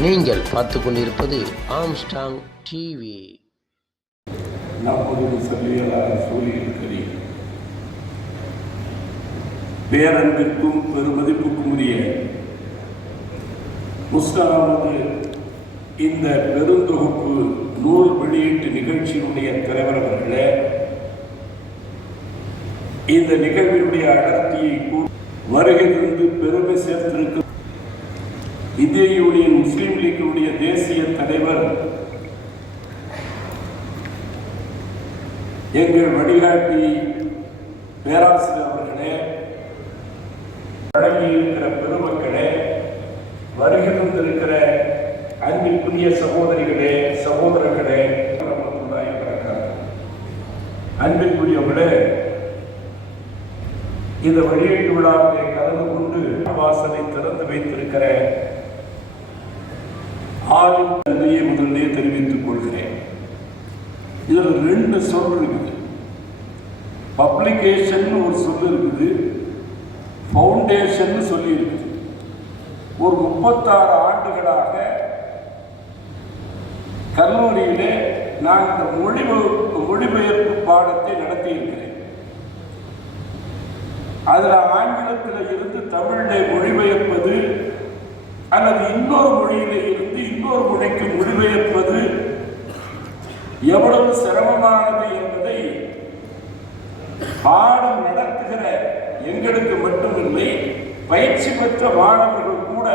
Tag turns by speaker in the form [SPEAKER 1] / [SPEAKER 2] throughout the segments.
[SPEAKER 1] நீங்கள் பார்த்து கொண்டிருப்பது ஆம்ஸ்டாங் டிவி
[SPEAKER 2] பேரன்பிற்கும் பெருமதிப்புக்கும் உரிய முஸ்தாராவது இந்த பெருந்தொகுப்பு நூல் வெளியீட்டு நிகழ்ச்சியினுடைய தலைவர் அவர்களே இந்த நிகழ்வினுடைய அடர்த்தியை வருகை பெருமை சேர்த்திருக்கும் இந்திய யூனியன் முஸ்லீம் லீக்கினுடைய தேசிய தலைவர் எங்கள் வழிகாட்டி பேராசிரியர் அவர்களே வழங்கியிருக்கிற பெருமக்களே வருகை தந்திருக்கிற அன்பிற்குரிய சகோதரிகளே சகோதரர்களே வரமத்துல்லாஹி வபரகாத்துஹு. அன்பிற்குரியவர்களே இந்த வழியீட்டு விழாவிலே கலந்து கொண்டு வாசலை திறந்து வைத்திருக்கிற ஆளும் தன்மையை முதலே தெரிவித்துக் கொள்கிறேன். இதில் ரெண்டு சொல் இருக்குது. பப்ளிகேஷன் ஒரு சொல் இருக்குது. ஃபவுண்டேஷன் சொல்லி இருக்குது. ஒரு முப்பத்தாறு ஆண்டுகளாக கல்லூரியிலே நான் இந்த மொழிபெயர்ப்பு மொழிபெயர்ப்பு பாடத்தை நடத்தியிருக்கிறேன். அதில் ஆங்கிலத்தில் இருந்து தமிழை மொழிபெயர்ப்பது அல்லது இன்னொரு மொழியிலே இருந்து இன்னொரு மொழிக்கு மொழிபெயர்ப்பது எவ்வளவு சிரமமானது என்பதை பாடம் நடத்துகிற எங்களுக்கு மட்டுமில்லை பயிற்சி பெற்ற மாணவர்கள் கூட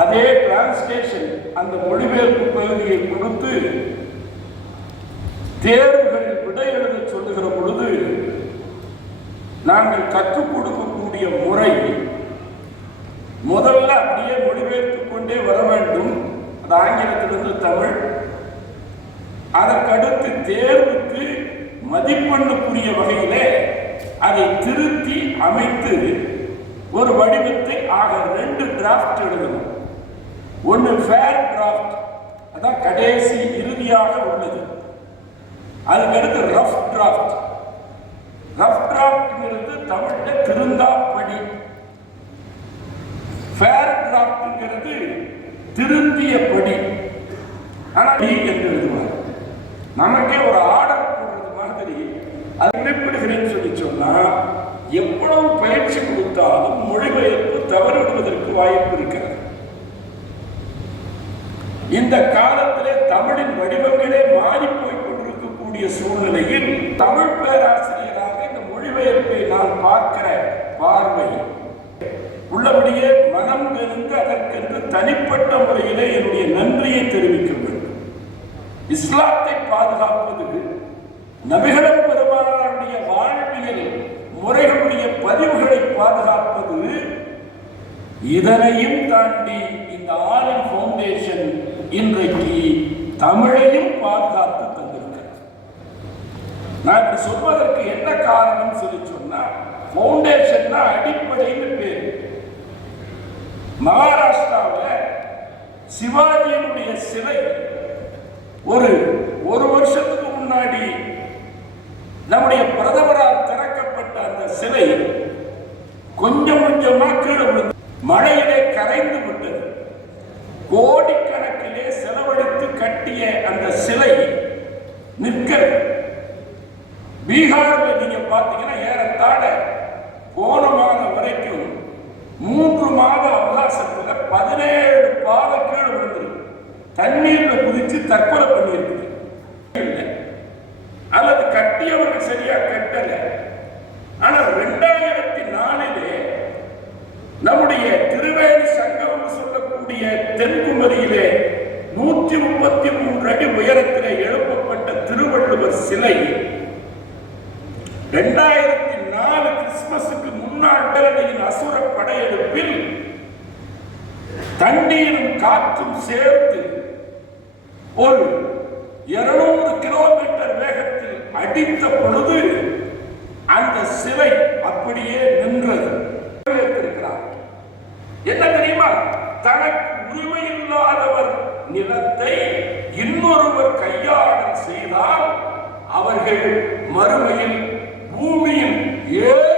[SPEAKER 2] அதே டிரான்ஸ்லேஷன் அந்த மொழிபெயர்ப்பு பகுதியை கொடுத்து தேர்வுகளில் விடை எழுத சொல்லுகிற பொழுது நாங்கள் கற்றுக் கொடுக்கக்கூடிய முறை முதல்ல அப்படியே மொழிபெயர்த்து கொண்டே வர வேண்டும். அது ஆங்கிலத்திலிருந்து தமிழ். அதற்கடுத்து தேர்வுக்கு மதிப்பெண்ணுக்குரிய வகையிலே அதை திருத்தி அமைத்து ஒரு வடிவத்தை ஆக ரெண்டு டிராஃப்ட் எழுதணும். ஒன்று ஃபேர் டிராஃப்ட் அதான் கடைசி இறுதியாக உள்ளது. அதுக்கடுத்து ரஃப் டிராஃப்ட் ரஃப் டிராஃப்ட்ங்கிறது தமிழில் திரு படி ஃபேர் டிராஃப்ட்ங்கிறது திரும்பியபடி ஆனால் என்று எழுதுவார் நமக்கே ஒரு ஆர்டர் போடுறது மாதிரி அது குறிப்பிடுகிறேன்னு சொல்லி சொன்னா எவ்வளவு பயிற்சி கொடுத்தாலும் மொழிபெயர்ப்பு தவறுவிடுவதற்கு வாய்ப்பு இருக்கிறது. இந்த காலத்திலே தமிழின் வடிவங்களே மாறி போய் கொண்டிருக்கக்கூடிய சூழ்நிலையில் தமிழ் பேராசிரியராக இந்த மொழிபெயர்ப்பை நான் பார்க்கிற பார்வை உள்ளபடியே மனம் கருந்து அதற்கு தனிப்பட்ட முறையிலே என்னுடைய நன்றியை தெரிவிக்க வேண்டும். இஸ்லாத்தை பாதுகாப்பது நபிகளும் பெருமானாருடைய வாழ்வியல் முறைகளுடைய பதிவுகளை பாதுகாப்பது இதனையும் தாண்டி இந்த ஆலிம் ஃபவுண்டேஷன் இன்றைக்கு தமிழையும் பாதுகாத்து தந்திருக்கிறது. நான் இப்படி சொல்வதற்கு என்ன காரணம் சொல்லி சொன்னா ஃபவுண்டேஷன்னா அடிப்படைன்னு பேர். மகாராஷ்டிராவில் சிவாஜியினுடைய சிலை ஒரு ஒரு வருஷத்துக்கு முன்னாடி நம்முடைய பிரதமரால் திறக்கப்பட்ட அந்த சிலை கொஞ்சம் கொஞ்சமாக கீழே விழுந்து மழையிலே கரைந்து விட்டது. கோடிக்கணக்கிலே செலவழித்து கட்டிய அந்த சிலை நிற்கிறது. பீகாரில் நீங்க பார்த்தீங்கன்னா ஏறத்தாழ போன மாதம் வரைக்கும் மூன்று மாதம் பதினேழு பாத கீழே விழுந்திருக்கு தண்ணீர்ல குதிச்சு தற்கொலை பண்ணியிருக்கு அல்லது கட்டியவர்கள் சரியா கட்டல. ஆனால் ரெண்டாயிரத்தி நாலிலே நம்முடைய திருவேணி சங்கம் சொல்லக்கூடிய தென்குமரியிலே நூற்றி முப்பத்தி மூன்று அடி உயரத்தில் தண்ணீரும் காற்றும் சேர்த்து ஒரு இருநூறு கிலோமீட்டர் வேகத்தில் அடித்த பொழுது அந்த சிலை அப்படியே நின்றது. என்ன தெரியுமா? தனக்கு உரிமை இல்லாதவர் நிலத்தை இன்னொருவர் கையாடல் செய்தால் அவர்கள் மறுமையில் பூமியில் ஏழு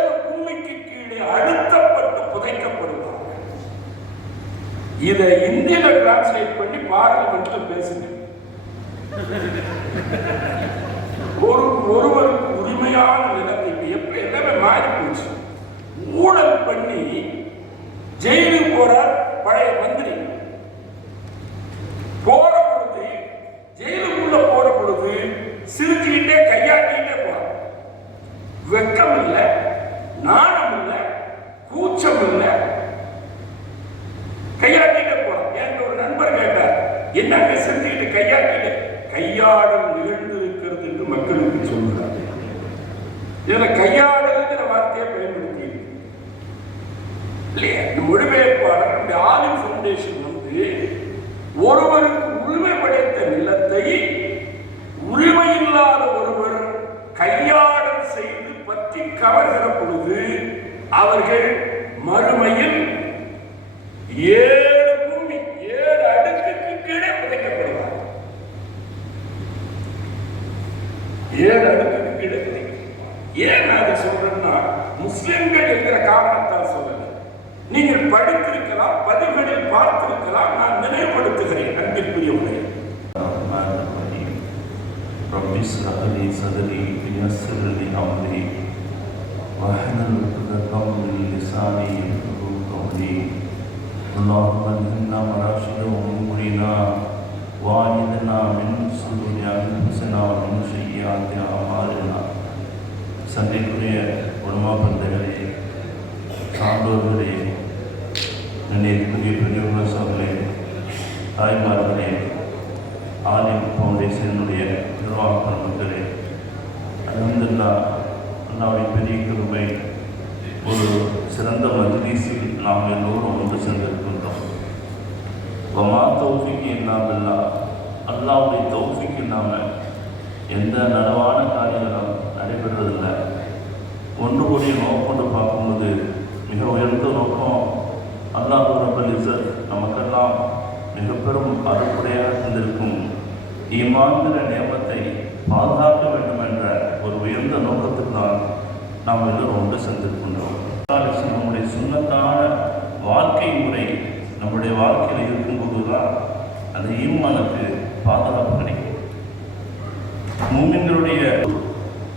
[SPEAKER 2] இதை இந்தியில டிரான்ஸ்லேட் பண்ணி பார்லிமெண்ட்ல பேசுங்க. ஒரு ஒருவருக்கு உரிமையான நிலத்தை இப்ப எல்லாமே மாறி போச்சு ஊழல் பண்ணி ஜெயிலுக்கு போறார் பழைய மந்திரி. போற இதுல கையாடல்ங்கிற வார்த்தையை பயன்படுத்தி இல்லையா? இந்த மொழிபெயர்ப்பாளர் நம்முடைய ஆலிம் ஃபவுண்டேஷன் வந்து ஒருவருக்கு உரிமை படைத்த நிலத்தை உரிமை இல்லாத ஒருவர் கையாடல் செய்து பற்றி கவர்கிற பொழுது அவர்கள் மறுமையில் ஏழு பூமி ஏழு அடுக்குக்கு கீழே புதைக்கப்படுவார் ஏழு அடுக்குக்கு கீழே ஏன் நான் அதை சொல்றேன்னா முஸ்லிம்கள் என்கிற காரணத்தால் சொல்லல நீங்கள் படித்திருக்கலாம் பதிவுகளில் பார்த்திருக்கலாம் நான் நினைவுபடுத்துகிறேன் அன்பிற்குரியவர்களே
[SPEAKER 3] الرحمن الرحيم رب اشرح لي صدري ويسر لي امري واحلل عقدة من لساني يفقهوا قولي اللهم الهمنا مراشد தாய்மார்களே ஆலிம் ஃபவுண்டேஷனுடைய நிர்வாக பிரமுகரே அலமதுல்லா அல்லாவின் பெரிய கிருபை ஒரு சிறந்த மஜ்லிஸில் நாம் எல்லோரும் ஒன்று சென்றிருக்கின்றோம் வமா தௌஃபிக்கு இல்லாமல்லா அல்லாவுடைய தௌஃபிக்கு இல்லாமல் எந்த நனவான காரியங்களும் நடைபெறுவதில்லை ஒன்று கூடிய நோக்கொண்டு பார்க்கும்போது மிக உயர்ந்த நோக்கம் அல்லாஹ் ரபல் இசர் நமக்கெல்லாம் மிக பெரும் அறுப்புடையாக இருந்திருக்கும் ஈமான்கிற நியமத்தை பாதுகாக்க வேண்டும் என்ற ஒரு உயர்ந்த நோக்கத்துக்கு தான் நாம் எல்லோரும் ஒன்று சென்றிருக்கின்றோம் நம்முடைய சுண்ணத்தான வாழ்க்கை முறை நம்முடைய வாழ்க்கையில் இருக்கும்போது தான் அந்த ஈமானுக்கு பாதுகாப்பு கிடைக்கும். மூமின்களுடைய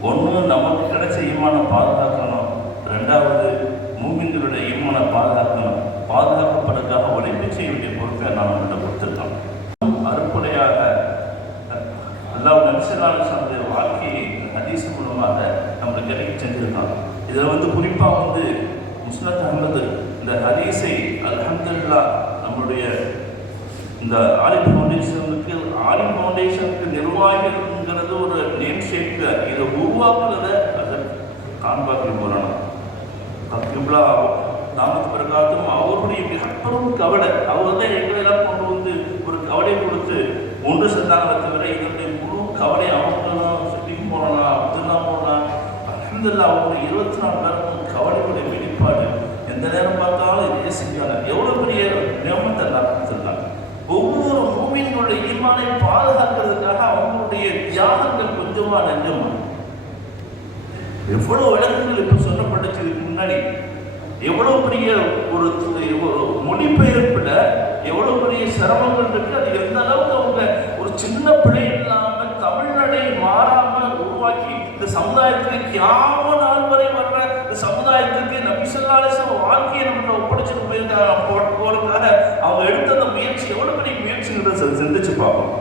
[SPEAKER 3] ஒன்று நமக்கு கிடைச்ச ஈமான பாதுகாக்கணும் ரெண்டாவது மூமின்களுடைய ஈமான பாதுகாக்கணும் பாதுகாக்கப்படுறதுக்காக உழைப்பு செய்ய வேண்டிய நாம் நம்மகிட்ட கொடுத்துருக்கோம் அறுப்புடையாக அல்லாஹ் நபிசல்லாவுடைய வாழ்க்கையை இந்த ஹதீஸ் மூலமாக நம்மளுக்கு கிடைக்க செஞ்சிருக்காங்க. இதில் வந்து குறிப்பாக வந்து முஸ்லத் அகமது இந்த ஹதீஸை அலமதுல்லா நம்மளுடைய இந்த ஆலிம் ஃபவுண்டேஷனுக்கு ஆலிம் ஃபவுண்டேஷனுக்கு நிர்வாகிகள்ங்கிறது ஒரு நேம் ஷேக் இதை உருவாக்குறத அதை காண்பாக்கி போகணும் கப்யூப்லா தாமத் பிறகாலத்தும் அவருடைய மிகப்பெரும் கவலை அவர் தான் எங்களெல்லாம் கொண்டு வந்து ஒரு கவலை கொடுத்து ஒன்று சேர்ந்தாங்களே தவிர இதனுடைய முழு கவலை அவங்க ஷிப்பிங் போனா அப்துல்லா போனா அலமதுல்லா அவருடைய இருபத்தி நாலு நேரமும் கவலையுடைய வெளிப்பாடு எந்த நேரம் பார்த்தாலும் இதே செஞ்சாங்க எவ்வளோ பெரிய நியமத்தை எல்லாம் சொன்னாங்க ஒவ்வொரு பூமியினுடைய ஈமானை பாதுகாக்கிறதுக்காக அவங்களுடைய தியாகங்கள் கொஞ்சமா நெஞ்சமா எவ்வளவு விளக்கங்கள் இப்ப சொல்லப்பட்டுச்சு இதுக்கு முன்னாடி? எவ்வளோ பெரிய ஒரு ஒரு மொழிபெயர்ப்பில் எவ்வளோ பெரிய சிரமங்கள் இருக்குது அது எந்த அளவுக்கு அவங்க ஒரு சின்ன பிள்ளை இல்லாமல் தமிழ்நடை மாறாமல் உருவாக்கி இந்த சமுதாயத்துக்கு யாவோ நாள் வரை வர்ற இந்த சமுதாயத்துக்கு நபிசல்லாலேசம் வாழ்க்கையை நம்ம ஒப்படைச்சிட்டு போயிருந்தாங்க போகிறதுக்காக அவங்க எடுத்த அந்த முயற்சி எவ்வளோ பெரிய முயற்சிங்கிறத சிந்திச்சு பார்ப்போம்.